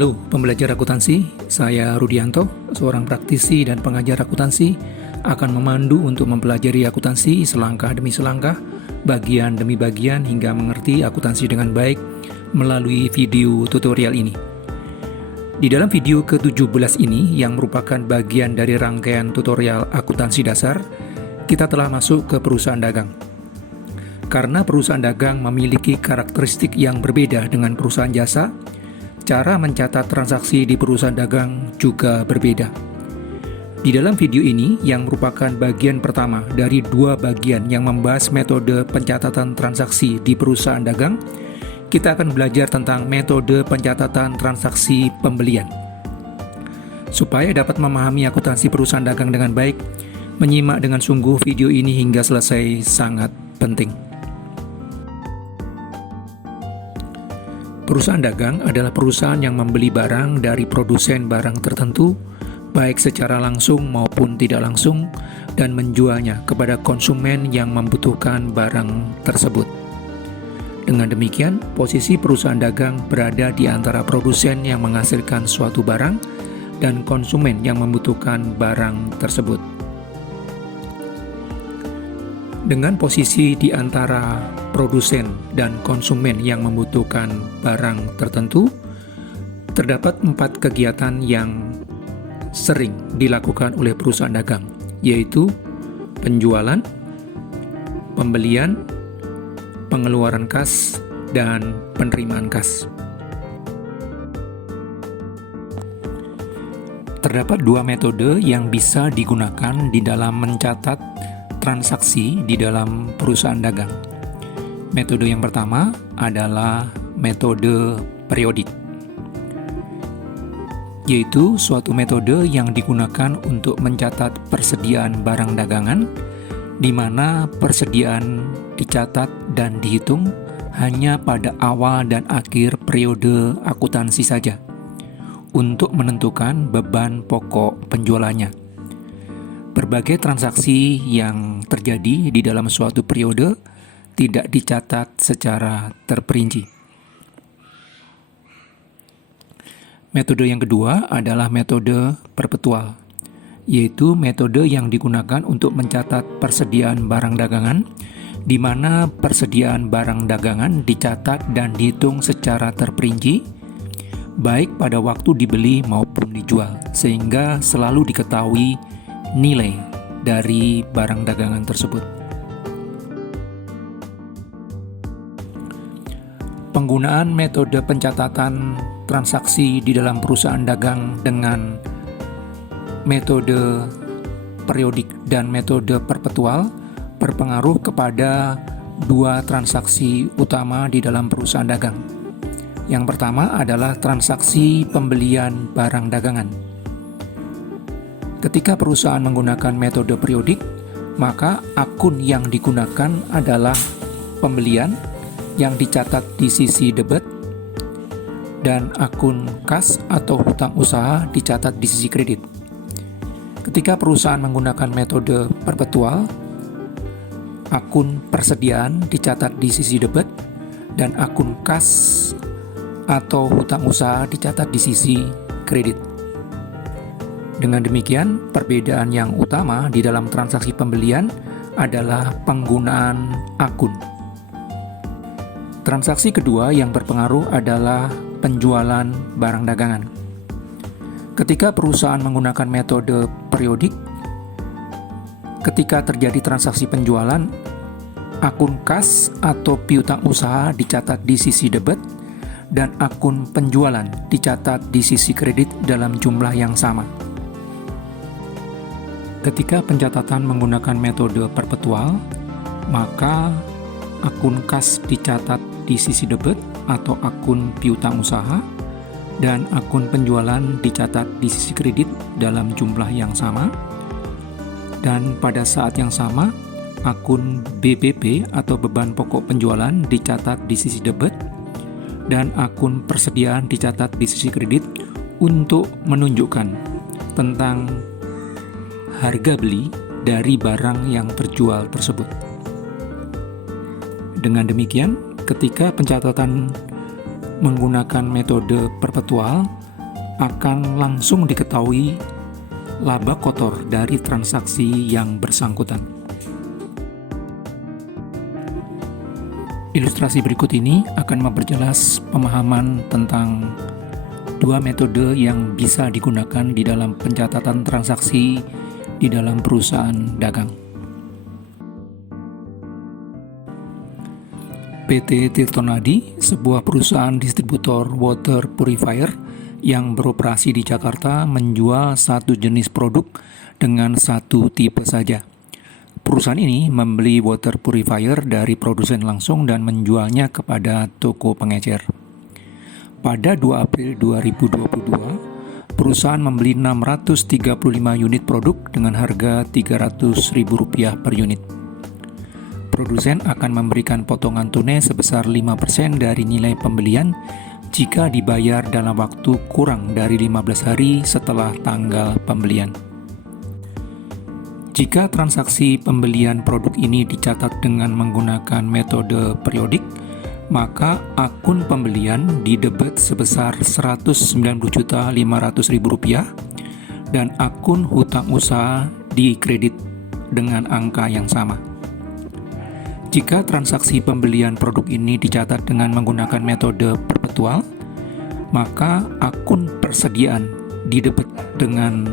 Halo pembelajar akuntansi, saya Rudianto, seorang praktisi dan pengajar akuntansi, akan memandu untuk mempelajari akuntansi selangkah demi selangkah, bagian demi bagian hingga mengerti akuntansi dengan baik melalui video tutorial ini. Di dalam video ke-17 ini, yang merupakan bagian dari rangkaian tutorial akuntansi dasar, kita telah masuk ke perusahaan dagang. Karena perusahaan dagang memiliki karakteristik yang berbeda dengan perusahaan jasa, cara mencatat transaksi di perusahaan dagang juga berbeda. Di dalam video ini, yang merupakan bagian pertama dari dua bagian yang membahas metode pencatatan transaksi di perusahaan dagang, kita akan belajar tentang metode pencatatan transaksi pembelian. Supaya dapat memahami akuntansi perusahaan dagang dengan baik, menyimak dengan sungguh video ini hingga selesai sangat penting. Perusahaan dagang adalah perusahaan yang membeli barang dari produsen barang tertentu, baik secara langsung maupun tidak langsung, dan menjualnya kepada konsumen yang membutuhkan barang tersebut. Dengan demikian, posisi perusahaan dagang berada di antara produsen yang menghasilkan suatu barang dan konsumen yang membutuhkan barang tersebut. Dengan posisi di antara produsen dan konsumen yang membutuhkan barang tertentu, terdapat 4 kegiatan yang sering dilakukan oleh perusahaan dagang, yaitu penjualan, pembelian, pengeluaran kas, dan penerimaan kas. Terdapat 2 metode yang bisa digunakan di dalam mencatat transaksi di dalam perusahaan dagang. Metode yang pertama adalah metode periodik, yaitu suatu metode yang digunakan untuk mencatat persediaan barang dagangan, di mana persediaan dicatat dan dihitung hanya pada awal dan akhir periode akuntansi saja, untuk menentukan beban pokok penjualannya. Berbagai transaksi yang terjadi di dalam suatu periode tidak dicatat secara terperinci. Metode yang kedua adalah metode perpetual, yaitu metode yang digunakan untuk mencatat persediaan barang dagangan, di mana persediaan barang dagangan dicatat dan dihitung secara terperinci, baik pada waktu dibeli maupun dijual, sehingga selalu diketahui nilai dari barang dagangan tersebut. Penggunaan metode pencatatan transaksi di dalam perusahaan dagang dengan metode periodik dan metode perpetual berpengaruh kepada 2 transaksi utama di dalam perusahaan dagang. Yang pertama adalah transaksi pembelian barang dagangan. Ketika perusahaan menggunakan metode periodik, maka akun yang digunakan adalah pembelian yang dicatat di sisi debit, dan akun kas atau hutang usaha dicatat di sisi kredit. Ketika perusahaan menggunakan metode perpetual, akun persediaan dicatat di sisi debit, dan akun kas atau hutang usaha dicatat di sisi kredit. Dengan demikian, perbedaan yang utama di dalam transaksi pembelian adalah penggunaan akun. Transaksi kedua yang berpengaruh adalah penjualan barang dagangan. Ketika perusahaan menggunakan metode periodik, ketika terjadi transaksi penjualan, akun kas atau piutang usaha dicatat di sisi debit, dan akun penjualan dicatat di sisi kredit dalam jumlah yang sama. Ketika pencatatan menggunakan metode perpetual, maka akun kas dicatat di sisi debit atau akun piutang usaha, dan akun penjualan dicatat di sisi kredit dalam jumlah yang sama. Dan pada saat yang sama, akun BPP atau beban pokok penjualan dicatat di sisi debit, dan akun persediaan dicatat di sisi kredit untuk menunjukkan tentang harga beli dari barang yang terjual tersebut. Dengan demikian, ketika pencatatan menggunakan metode perpetual, akan langsung diketahui laba kotor dari transaksi yang bersangkutan. Ilustrasi berikut ini akan memperjelas pemahaman tentang dua metode yang bisa digunakan di dalam pencatatan transaksi di dalam perusahaan dagang. PT Tirtonadi, sebuah perusahaan distributor water purifier yang beroperasi di Jakarta, menjual satu jenis produk dengan satu tipe saja. Perusahaan ini membeli water purifier dari produsen langsung dan menjualnya kepada toko pengecer. Pada 2 April 2022, perusahaan membeli 635 unit produk dengan harga Rp300.000 per unit. Produsen akan memberikan potongan tunai sebesar 5% dari nilai pembelian jika dibayar dalam waktu kurang dari 15 hari setelah tanggal pembelian. Jika transaksi pembelian produk ini dicatat dengan menggunakan metode periodik, maka akun pembelian didebet sebesar Rp190.500.000 dan akun hutang usaha dikredit dengan angka yang sama. Jika transaksi pembelian produk ini dicatat dengan menggunakan metode perpetual, maka akun persediaan didebet dengan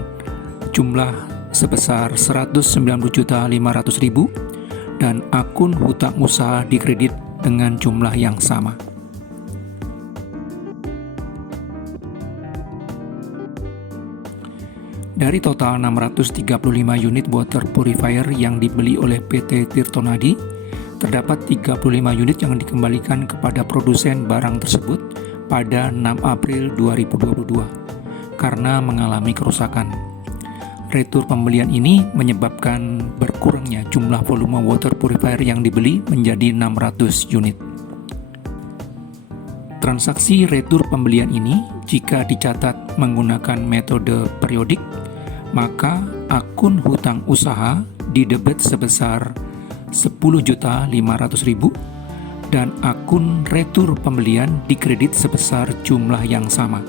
jumlah sebesar Rp190.500.000 dan akun hutang usaha dikredit dengan jumlah yang sama. Dari total 635 unit water purifier yang dibeli oleh PT Tirtonadi, terdapat 35 unit yang dikembalikan kepada produsen barang tersebut pada 6 April 2022 karena mengalami kerusakan. Retur pembelian ini menyebabkan berkurangnya jumlah volume water purifier yang dibeli menjadi 600 unit. Transaksi retur pembelian ini jika dicatat menggunakan metode periodik, maka akun hutang usaha didebet sebesar Rp10.500.000 dan akun retur pembelian dikredit sebesar jumlah yang sama.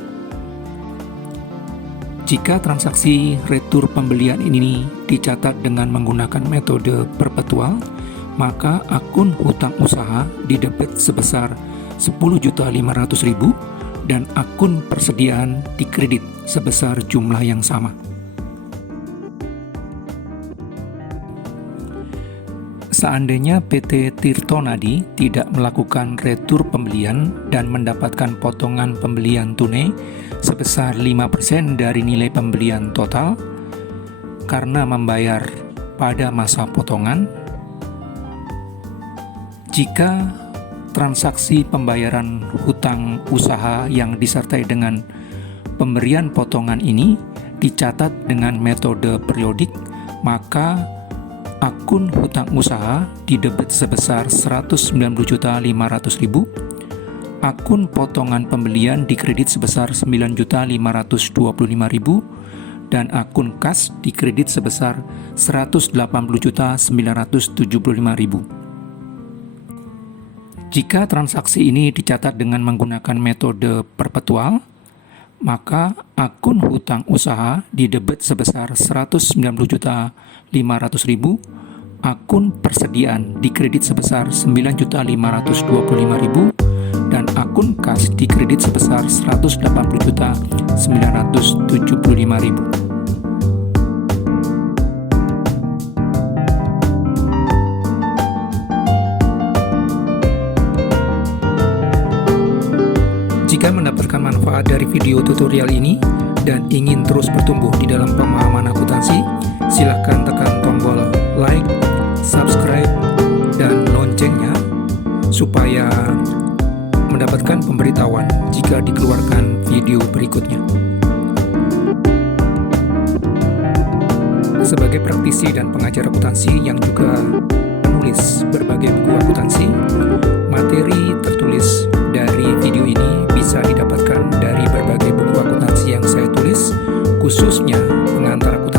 Jika transaksi retur pembelian ini dicatat dengan menggunakan metode perpetual, maka akun hutang usaha didebet sebesar Rp10.500.000 dan akun persediaan dikredit sebesar jumlah yang sama. Seandainya PT Tirtonadi tidak melakukan retur pembelian dan mendapatkan potongan pembelian tunai sebesar 5% dari nilai pembelian total karena membayar pada masa potongan, jika transaksi pembayaran hutang usaha yang disertai dengan pemberian potongan ini dicatat dengan metode periodik, maka akun hutang usaha didebet sebesar Rp190.500.000, akun potongan pembelian dikredit sebesar Rp9.525.000, dan akun kas dikredit sebesar Rp180.975.000. Jika transaksi ini dicatat dengan menggunakan metode perpetual, maka akun hutang usaha didebet sebesar Rp190.500.000, akun persediaan dikredit sebesar Rp9.525.000, dan akun kas dikredit sebesar Rp180.975.000. Jika mendapatkan manfaat dari video tutorial ini dan ingin terus bertumbuh di dalam pemahaman akuntansi, silahkan tekan tombol like, subscribe, dan loncengnya supaya mendapatkan pemberitahuan jika dikeluarkan video berikutnya. Sebagai praktisi dan pengajar akuntansi yang juga penulis berbagai buku akuntansi, materi tertulis dari video ini bisa didapatkan dari berbagai buku akuntansi yang saya tulis, khususnya pengantar akuntansi